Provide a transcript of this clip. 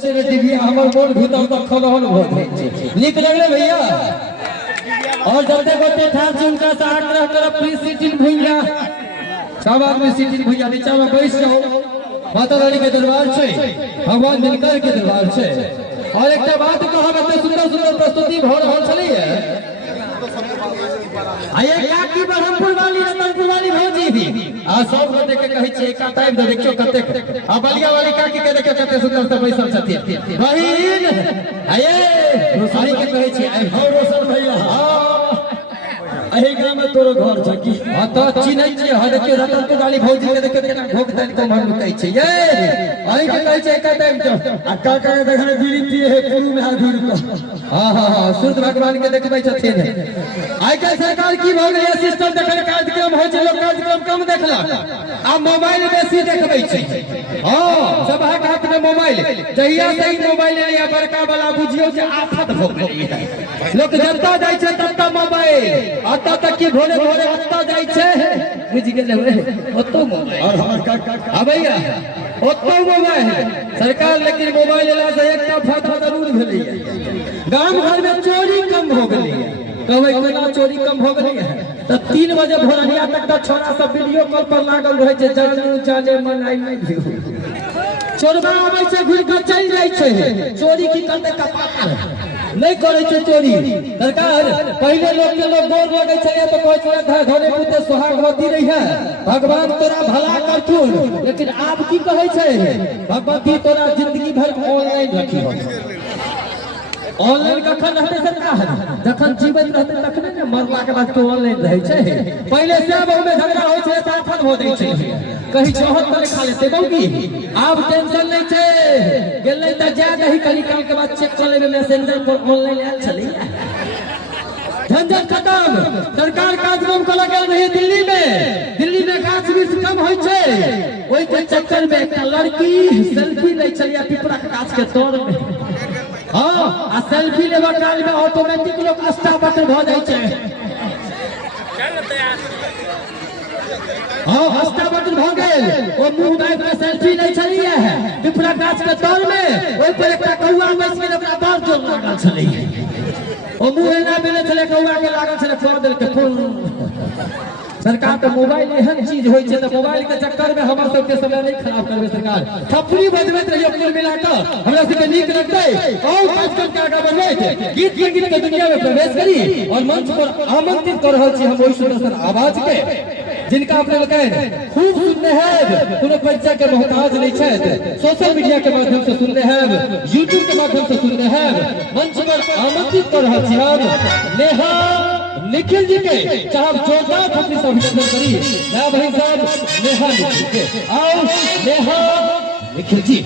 से टीवी हमर बोर्ड भीतर तक खलहल बहुत निक लगले भैया। और जल्दी गोटे ठार से उनका से आग्रह करब प्लीज सीटिंग भैया, सब आदमी सीटिंग भैया नीचा में बैठ जाओ। माता रानी के दरबार से, भगवान दिनकर के दरबार से। और एक बात कहब, एते सुंदर सुंदर प्रस्तुति भ रहल छलिए। आये का की ब्रह्मपुर वाली रतनपुर वाली भौजी भी आ सब गोटे के कहै छै एका टाइम दे देखियो कते आ बलिया वाली काकी के देखियो कते सुंदर से बैसल छथिन बहिन। आये रोसारी के कहै छै आई हौ रोशन भैया, एही गांव में तोरो घर छ की? हां तो चिन्है छै। ह देखियो रतनपुर वाली भौजी के देखियो केना भोग दान को मन कहै छै ये आई के कहै छै एका टाइम तो आ काका के देखने बिलिती है पुरु में हाथ को। हां हां हां सूर्य भगवान के देखबै छथिन। आई के सरकार की भ गेलै सिस्टम देखल कार्यक्रम होइ छै, लोग कार्यक्रम कम देखलक आ मोबाइल बेसी देखबै छै। हां सब हाथ में मोबाइल, जहिया से ही मोबाइल या बड़का वाला बुझियो जे आफत भ गेलै है। लोग जत्ता जाय छै तत्ता मोबाइल, आता तक की भोरे भोरे हत्ता जाय छै बुझ गेलै ओतो मोबाइल। और हमर काका हां भैया ओतो मोबाइल सरकार, लेकिन मोबाइल ला से एकटा फायदा जरूर भेलै है। गांव घर में चोरी कम हो गेलै है। कहबै कोना चोरी कम हो गेलै है त 3 बजे भोरनिया तक त छोरा सब वीडियो कॉल पर लागल रहै छै, जानू जाने मन आई नहीं दियो। चोरबा आबै छै घुर के चल जाय छै, चोरी की करते कपार नहीं करे छै चोरी। सरकार पहले लोग के लोग गोर लगे छले तो कहै छले था घरे पुते सुहागवती रही है, भगवान तोरा भला करथुन। लेकिन आब की कहै छै भगवती तोरा जिंदगी भर ऑनलाइन रखी हो। ऑनलाइन कखन रहते सरकार? जखन जीवित रहते तखने ने, मरला के बाद तो ऑनलाइन रहे छै। पहले सब में झगड़ा होय छै त आफत हो जाय छै, कहीं जोहर तले खा लेते बौगी। अब टेंशन नहीं छै, गेलै त जा दही कनी काल के बाद चेक कर लेबे मैसेंजर पर ऑनलाइन आयल छलै, झंझट खत्म। सरकार कार्यक्रम को लगल रही दिल्ली में गाछ वृक्ष कम होय छै, ओइ के चक्कर में एक लड़की सेल्फी ले छलिया पिपरा के गाछ के तोर में। हां आ सेल्फी लेबा काल में ऑटोमेटिक लोग अस्टापट भ जाय छै। हां अस्टापट भ गेल, ओ मुंह दाब के सेल्फी ले छलिए पिपरा गाछ के तोर में। ओइ पर एकटा कौआ बैस के ओकरा बार जोर लागल छलै, ओ मुंह एना बेले छले कौआ के लागल छले फोड़ देल के फोन। सरकार तो मोबाइल एहन चीज होय छै, त मोबाइल के चक्कर में हमर सब के समय नहीं खराब करबे। सरकार थपड़ी बजबैत रहियो कुल मिला के हमरा सब के नीक लगतै और कार्यक्रम के आगे बढ़बैत गीत के दुनिया में प्रवेश करी। और मंच पर आमंत्रित कर रहल छी हम ओइ सुंदर आवाज के, जिनका अपने लोग खूब सुनने हैं, कोनो परिचय के मोहताज नहीं है। सोशल मीडिया के माध्यम से सुनते हैं, यूट्यूब के माध्यम से सुनते हैं। मंच पर आमंत्रित कर रहल छी हम नेहा निखिल जी के, चाहे जोरदार फटली से अभिनंदन करी। भाई साहब नेहा निखिल के, आओ नेहा निखिल जी।